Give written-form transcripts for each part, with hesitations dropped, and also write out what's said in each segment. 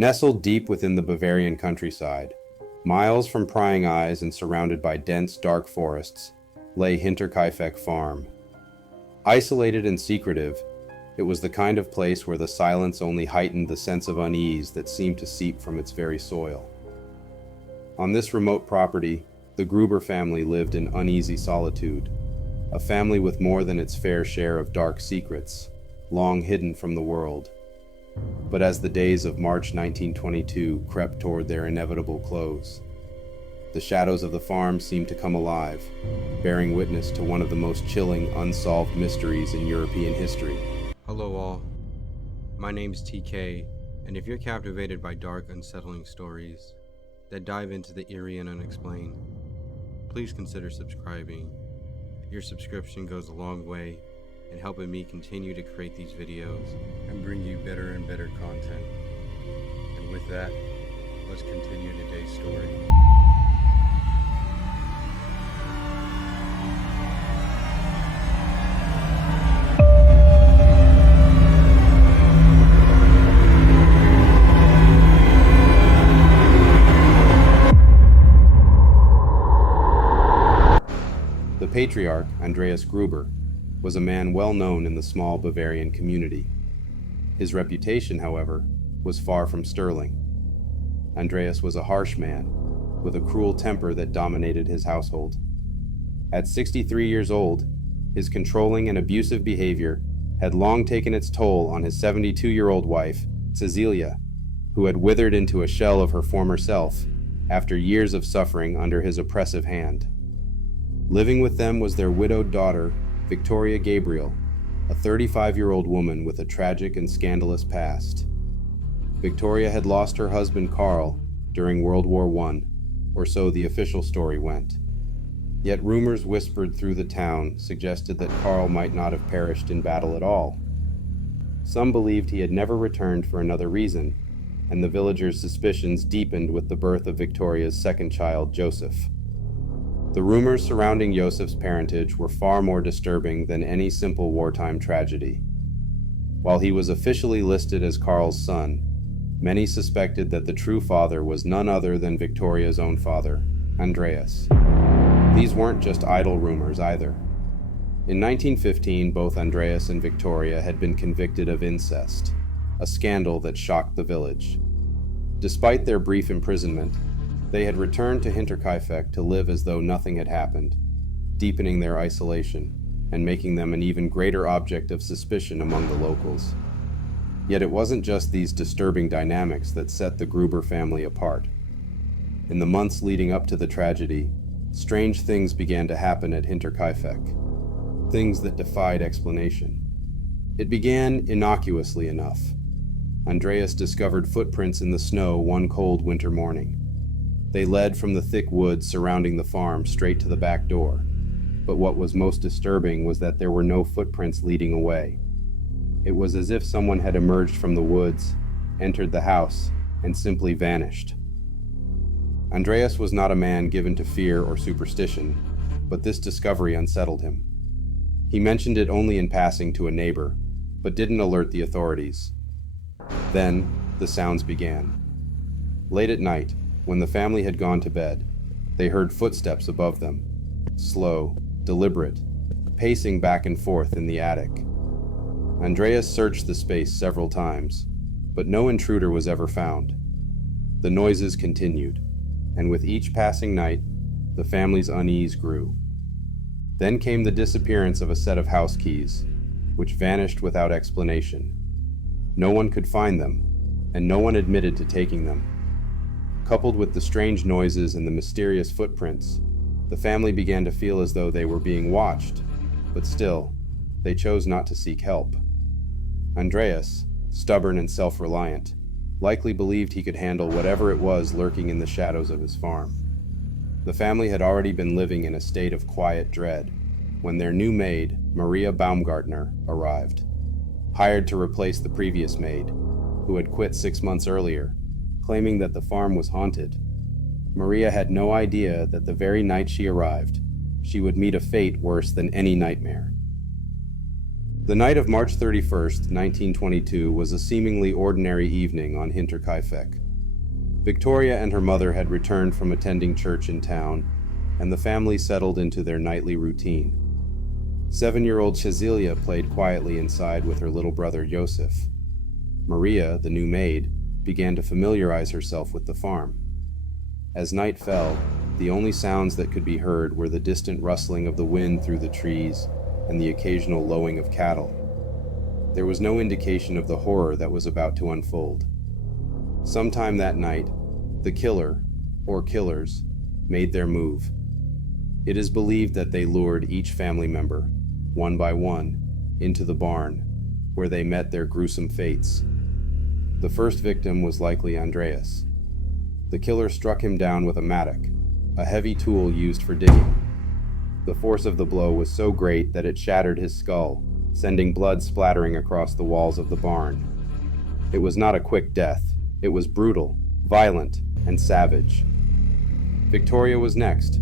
Nestled deep within the Bavarian countryside, miles from prying eyes and surrounded by dense, dark forests, lay Hinterkaifeck Farm. Isolated and secretive, it was the kind of place where the silence only heightened the sense of unease that seemed to seep from its very soil. On this remote property, the Gruber family lived in uneasy solitude, a family with more than its fair share of dark secrets, long hidden from the world. But as the days of March 1922 crept toward their inevitable close, the shadows of the farm seemed to come alive, bearing witness to one of the most chilling, unsolved mysteries in European history. Hello all, my name's TK, and if you're captivated by dark, unsettling stories that dive into the eerie and unexplained, please consider subscribing. Your subscription goes a long way in helping me continue to create these videos and bring you better and better content. And with that, let's continue today's story. The patriarch, Andreas Gruber, was a man well known in the small Bavarian community. His reputation, however, was far from sterling. Andreas was a harsh man, with a cruel temper that dominated his household. At 63 years old, his controlling and abusive behavior had long taken its toll on his 72-year-old wife, Cecilia, who had withered into a shell of her former self after years of suffering under his oppressive hand. Living with them was their widowed daughter, Victoria Gabriel, a 35-year-old woman with a tragic and scandalous past. Victoria had lost her husband Karl during World War I, or so the official story went. Yet rumors whispered through the town suggested that Karl might not have perished in battle at all. Some believed he had never returned for another reason, and the villagers' suspicions deepened with the birth of Victoria's second child, Joseph. The rumors surrounding Joseph's parentage were far more disturbing than any simple wartime tragedy. While he was officially listed as Karl's son, many suspected that the true father was none other than Victoria's own father, Andreas. These weren't just idle rumors either. In 1915, both Andreas and Victoria had been convicted of incest, a scandal that shocked the village. Despite their brief imprisonment, they had returned to Hinterkaifeck to live as though nothing had happened, deepening their isolation and making them an even greater object of suspicion among the locals. Yet it wasn't just these disturbing dynamics that set the Gruber family apart. In the months leading up to the tragedy, strange things began to happen at Hinterkaifeck, things that defied explanation. It began innocuously enough. Andreas discovered footprints in the snow one cold winter morning. They led from the thick woods surrounding the farm straight to the back door. But what was most disturbing was that there were no footprints leading away. It was as if someone had emerged from the woods, entered the house, and simply vanished. Andreas was not a man given to fear or superstition, but this discovery unsettled him. He mentioned it only in passing to a neighbor, but didn't alert the authorities. Then, the sounds began. Late at night, when the family had gone to bed, they heard footsteps above them, slow, deliberate, pacing back and forth in the attic. Andreas searched the space several times, but no intruder was ever found. The noises continued, and with each passing night, the family's unease grew. Then came the disappearance of a set of house keys, which vanished without explanation. No one could find them, and no one admitted to taking them. Coupled with the strange noises and the mysterious footprints, the family began to feel as though they were being watched, but still, they chose not to seek help. Andreas, stubborn and self-reliant, likely believed he could handle whatever it was lurking in the shadows of his farm. The family had already been living in a state of quiet dread when their new maid, Maria Baumgartner, arrived, hired to replace the previous maid, who had quit 6 months earlier, claiming that the farm was haunted. Maria had no idea that the very night she arrived, she would meet a fate worse than any nightmare. The night of March 31st, 1922 was a seemingly ordinary evening on Hinterkaifeck. Victoria and her mother had returned from attending church in town, and the family settled into their nightly routine. 7-year-old Cecilia played quietly inside with her little brother Joseph. Maria, the new maid, began to familiarize herself with the farm. As night fell, the only sounds that could be heard were the distant rustling of the wind through the trees and the occasional lowing of cattle. There was no indication of the horror that was about to unfold. Sometime that night, the killer, or killers, made their move. It is believed that they lured each family member, one by one, into the barn, where they met their gruesome fates. The first victim was likely Andreas. The killer struck him down with a mattock, a heavy tool used for digging. The force of the blow was so great that it shattered his skull, sending blood splattering across the walls of the barn. It was not a quick death. It was brutal, violent, and savage. Victoria was next.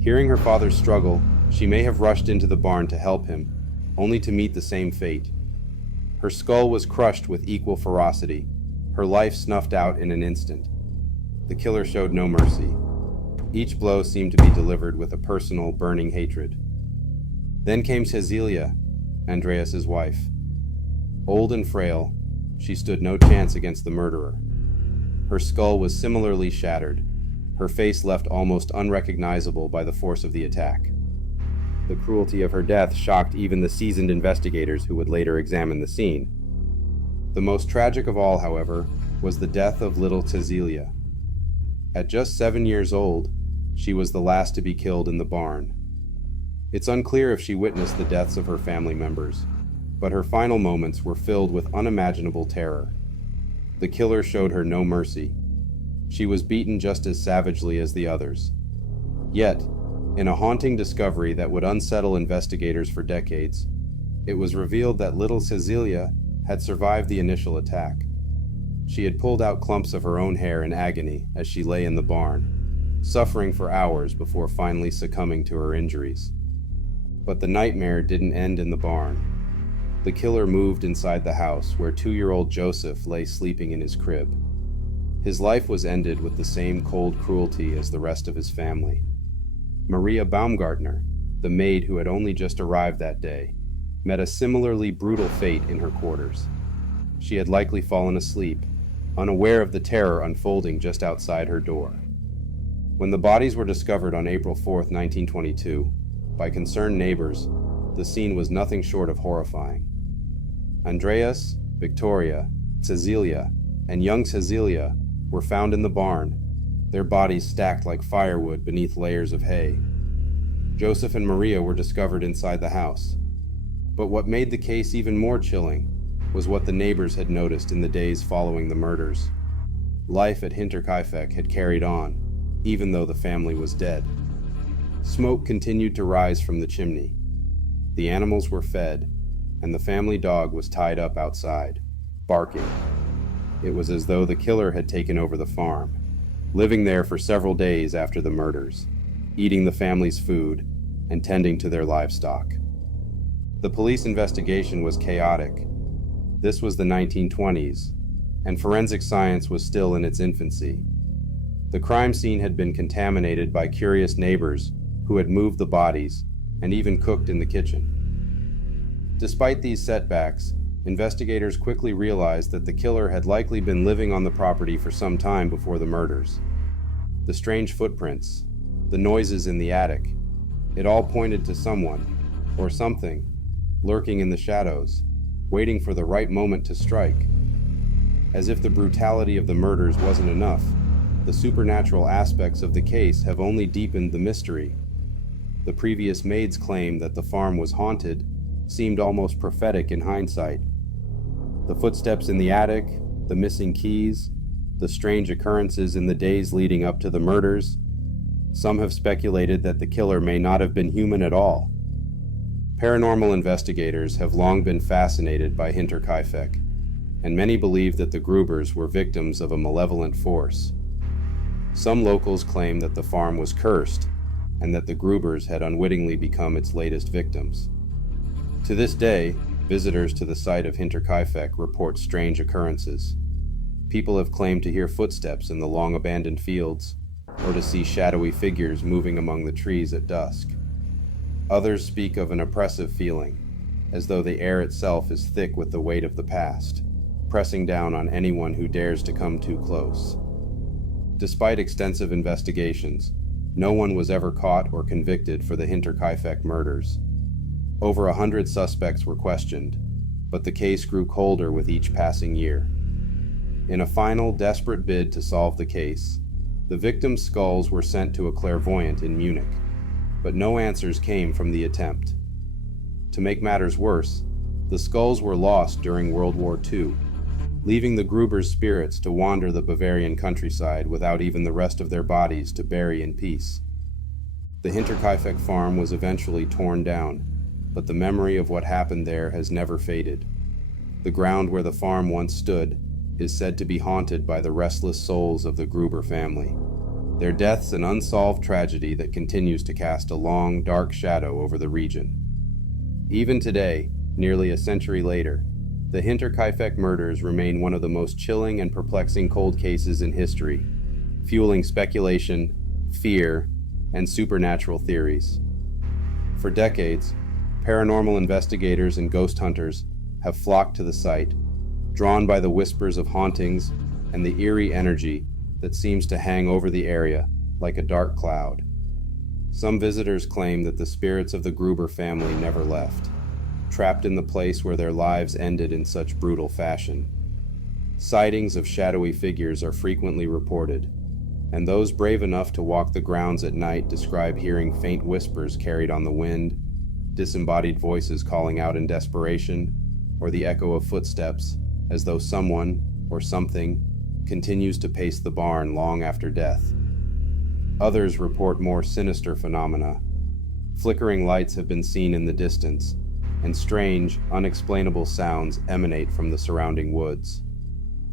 Hearing her father's struggle, she may have rushed into the barn to help him, only to meet the same fate. Her skull was crushed with equal ferocity, her life snuffed out in an instant. The killer showed no mercy. Each blow seemed to be delivered with a personal, burning hatred. Then came Cecilia, Andreas's wife. Old and frail, she stood no chance against the murderer. Her skull was similarly shattered, her face left almost unrecognizable by the force of the attack. The cruelty of her death shocked even the seasoned investigators who would later examine the scene. The most tragic of all, however, was the death of little Cecilia. At just 7 years old, she was the last to be killed in the barn. It's unclear if she witnessed the deaths of her family members, but her final moments were filled with unimaginable terror. The killer showed her no mercy. She was beaten just as savagely as the others. Yet, in a haunting discovery that would unsettle investigators for decades, it was revealed that little Cecilia had survived the initial attack. She had pulled out clumps of her own hair in agony as she lay in the barn, suffering for hours before finally succumbing to her injuries. But the nightmare didn't end in the barn. The killer moved inside the house where 2-year-old Joseph lay sleeping in his crib. His life was ended with the same cold cruelty as the rest of his family. Maria Baumgartner, the maid who had only just arrived that day, met a similarly brutal fate in her quarters. She had likely fallen asleep, unaware of the terror unfolding just outside her door. When the bodies were discovered on April 4, 1922, by concerned neighbors, the scene was nothing short of horrifying. Andreas, Victoria, Cecilia, and young Cecilia were found in the barn, their bodies stacked like firewood beneath layers of hay. Joseph and Maria were discovered inside the house. But what made the case even more chilling was what the neighbors had noticed in the days following the murders. Life at Hinterkaifeck had carried on, even though the family was dead. Smoke continued to rise from the chimney. The animals were fed, and the family dog was tied up outside, barking. It was as though the killer had taken over the farm, living there for several days after the murders, eating the family's food and tending to their livestock. The police investigation was chaotic. This was the 1920s, and forensic science was still in its infancy. The crime scene had been contaminated by curious neighbors who had moved the bodies and even cooked in the kitchen. Despite these setbacks, investigators quickly realized that the killer had likely been living on the property for some time before the murders. The strange footprints, the noises in the attic, it all pointed to someone, or something, lurking in the shadows, waiting for the right moment to strike. As if the brutality of the murders wasn't enough, the supernatural aspects of the case have only deepened the mystery. The previous maid's claim that the farm was haunted seemed almost prophetic in hindsight. The footsteps in the attic, the missing keys, the strange occurrences in the days leading up to the murders. Some have speculated that the killer may not have been human at all. Paranormal investigators have long been fascinated by Hinterkaifeck, and many believe that the Grubers were victims of a malevolent force. Some locals claim that the farm was cursed, and that the Grubers had unwittingly become its latest victims. To this day, Visitors to the site of Hinterkaifeck report strange occurrences. People have claimed to hear footsteps in the long-abandoned fields, or to see shadowy figures moving among the trees at dusk. Others speak of an oppressive feeling, as though the air itself is thick with the weight of the past, pressing down on anyone who dares to come too close. Despite extensive investigations, no one was ever caught or convicted for the Hinterkaifeck murders. Over 100 suspects were questioned, but the case grew colder with each passing year. In a final, desperate bid to solve the case, the victims' skulls were sent to a clairvoyant in Munich, but no answers came from the attempt. To make matters worse, the skulls were lost during World War II, leaving the Gruber's spirits to wander the Bavarian countryside without even the rest of their bodies to bury in peace. The Hinterkaifeck farm was eventually torn down, but the memory of what happened there has never faded. The ground where the farm once stood is said to be haunted by the restless souls of the Gruber family. Their death's an unsolved tragedy that continues to cast a long, dark shadow over the region. Even today, nearly a century later, the Hinterkaifeck murders remain one of the most chilling and perplexing cold cases in history, fueling speculation, fear, and supernatural theories. For decades, paranormal investigators and ghost hunters have flocked to the site, drawn by the whispers of hauntings and the eerie energy that seems to hang over the area like a dark cloud. Some visitors claim that the spirits of the Gruber family never left, trapped in the place where their lives ended in such brutal fashion. Sightings of shadowy figures are frequently reported, and those brave enough to walk the grounds at night describe hearing faint whispers carried on the wind, disembodied voices calling out in desperation, or the echo of footsteps, as though someone, or something, continues to pace the barn long after death. Others report more sinister phenomena. Flickering lights have been seen in the distance, and strange, unexplainable sounds emanate from the surrounding woods.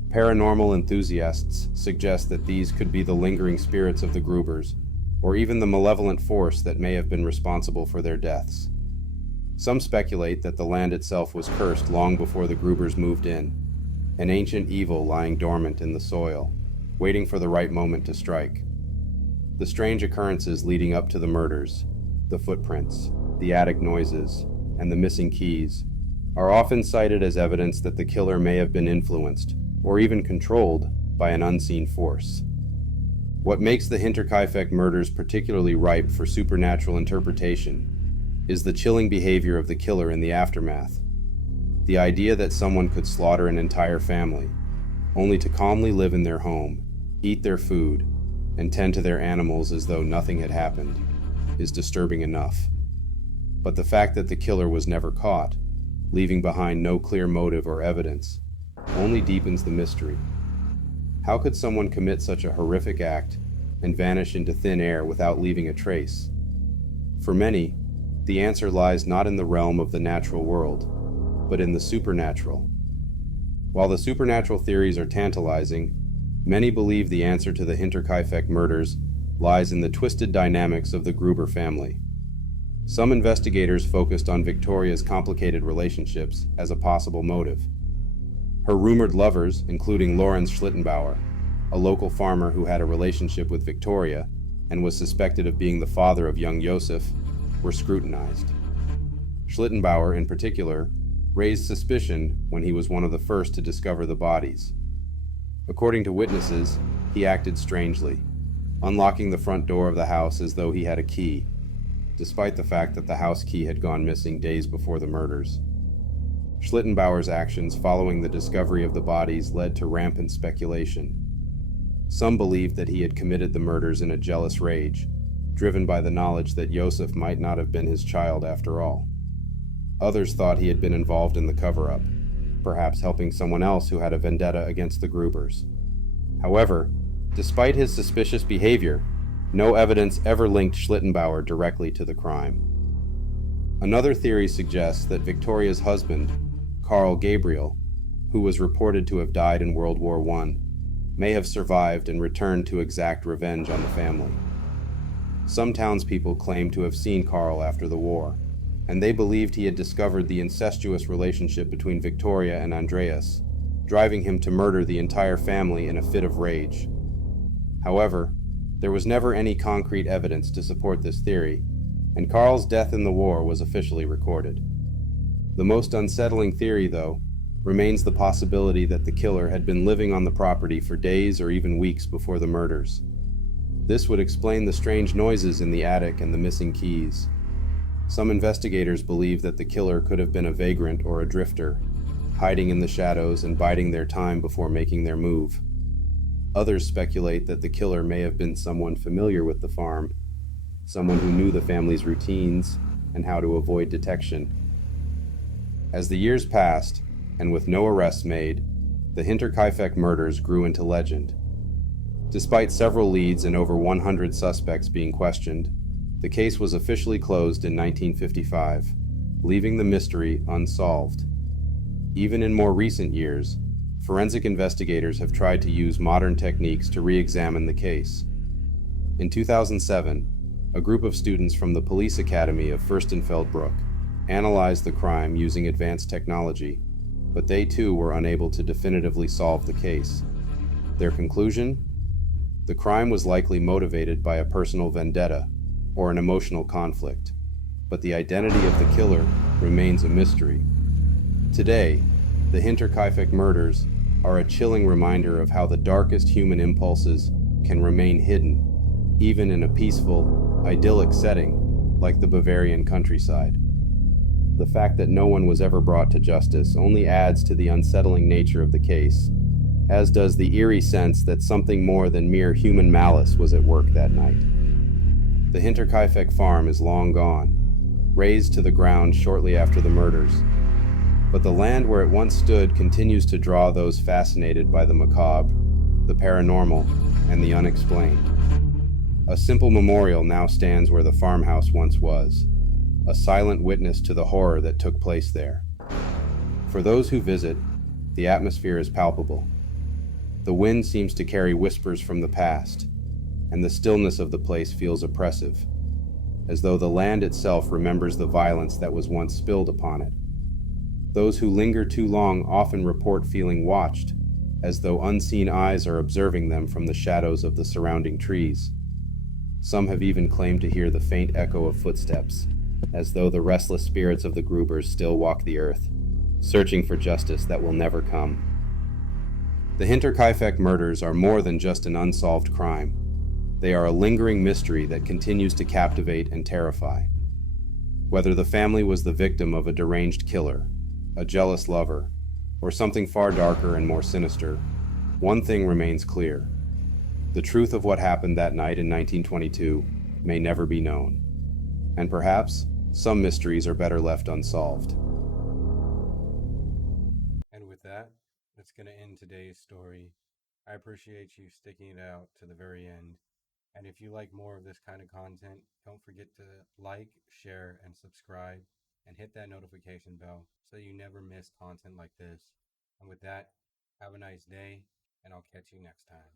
Paranormal enthusiasts suggest that these could be the lingering spirits of the Grubers, or even the malevolent force that may have been responsible for their deaths. Some speculate that the land itself was cursed long before the Grubers moved in, an ancient evil lying dormant in the soil, waiting for the right moment to strike. The strange occurrences leading up to the murders, the footprints, the attic noises, and the missing keys, are often cited as evidence that the killer may have been influenced, or even controlled, by an unseen force. What makes the Hinterkaifeck murders particularly ripe for supernatural interpretation is the chilling behavior of the killer in the aftermath. The idea that someone could slaughter an entire family, only to calmly live in their home, eat their food, and tend to their animals as though nothing had happened, is disturbing enough. But the fact that the killer was never caught, leaving behind no clear motive or evidence, only deepens the mystery. How could someone commit such a horrific act and vanish into thin air without leaving a trace? For many, the answer lies not in the realm of the natural world, but in the supernatural. While the supernatural theories are tantalizing, many believe the answer to the Hinterkaifeck murders lies in the twisted dynamics of the Gruber family. Some investigators focused on Victoria's complicated relationships as a possible motive. Her rumored lovers, including Lorenz Schlittenbauer, a local farmer who had a relationship with Victoria and was suspected of being the father of young Josef, were scrutinized. Schlittenbauer, in particular, raised suspicion when he was one of the first to discover the bodies. According to witnesses, he acted strangely, unlocking the front door of the house as though he had a key, despite the fact that the house key had gone missing days before the murders. Schlittenbauer's actions following the discovery of the bodies led to rampant speculation. Some believed that he had committed the murders in a jealous rage, driven by the knowledge that Josef might not have been his child after all. Others thought he had been involved in the cover-up, perhaps helping someone else who had a vendetta against the Grubers. However, despite his suspicious behavior, no evidence ever linked Schlittenbauer directly to the crime. Another theory suggests that Victoria's husband, Karl Gabriel, who was reported to have died in World War I, may have survived and returned to exact revenge on the family. Some townspeople claim to have seen Karl after the war, and they believed he had discovered the incestuous relationship between Victoria and Andreas, driving him to murder the entire family in a fit of rage. However, there was never any concrete evidence to support this theory, and Karl's death in the war was officially recorded. The most unsettling theory, though, remains the possibility that the killer had been living on the property for days or even weeks before the murders. This would explain the strange noises in the attic and the missing keys. Some investigators believe that the killer could have been a vagrant or a drifter, hiding in the shadows and biding their time before making their move. Others speculate that the killer may have been someone familiar with the farm, someone who knew the family's routines and how to avoid detection. As the years passed, and with no arrests made, the Hinterkaifeck murders grew into legend. Despite several leads and over 100 suspects being questioned, the case was officially closed in 1955, leaving the mystery unsolved. Even in more recent years, forensic investigators have tried to use modern techniques to re-examine the case. In 2007, a group of students from the Police Academy of Furstenfeldbruck analyzed the crime using advanced technology, but they too were unable to definitively solve the case. Their conclusion? The crime was likely motivated by a personal vendetta or an emotional conflict, but the identity of the killer remains a mystery. Today, the Hinterkaifeck murders are a chilling reminder of how the darkest human impulses can remain hidden, even in a peaceful, idyllic setting like the Bavarian countryside. The fact that no one was ever brought to justice only adds to the unsettling nature of the case, as does the eerie sense that something more than mere human malice was at work that night. The Hinterkaifeck farm is long gone, razed to the ground shortly after the murders, but the land where it once stood continues to draw those fascinated by the macabre, the paranormal, and the unexplained. A simple memorial now stands where the farmhouse once was, a silent witness to the horror that took place there. For those who visit, the atmosphere is palpable. The wind seems to carry whispers from the past, and the stillness of the place feels oppressive, as though the land itself remembers the violence that was once spilled upon it. Those who linger too long often report feeling watched, as though unseen eyes are observing them from the shadows of the surrounding trees. Some have even claimed to hear the faint echo of footsteps, as though the restless spirits of the Grubers still walk the earth, searching for justice that will never come. The Hinterkaifeck murders are more than just an unsolved crime. They are a lingering mystery that continues to captivate and terrify. Whether the family was the victim of a deranged killer, a jealous lover, or something far darker and more sinister, one thing remains clear. The truth of what happened that night in 1922 may never be known. And perhaps some mysteries are better left unsolved. And with that, that's going to end today's story. I appreciate you sticking it out to the very end. And if you like more of this kind of content, don't forget to like, share, and subscribe, and hit that notification bell so you never miss content like this. And with that, have a nice day, and I'll catch you next time.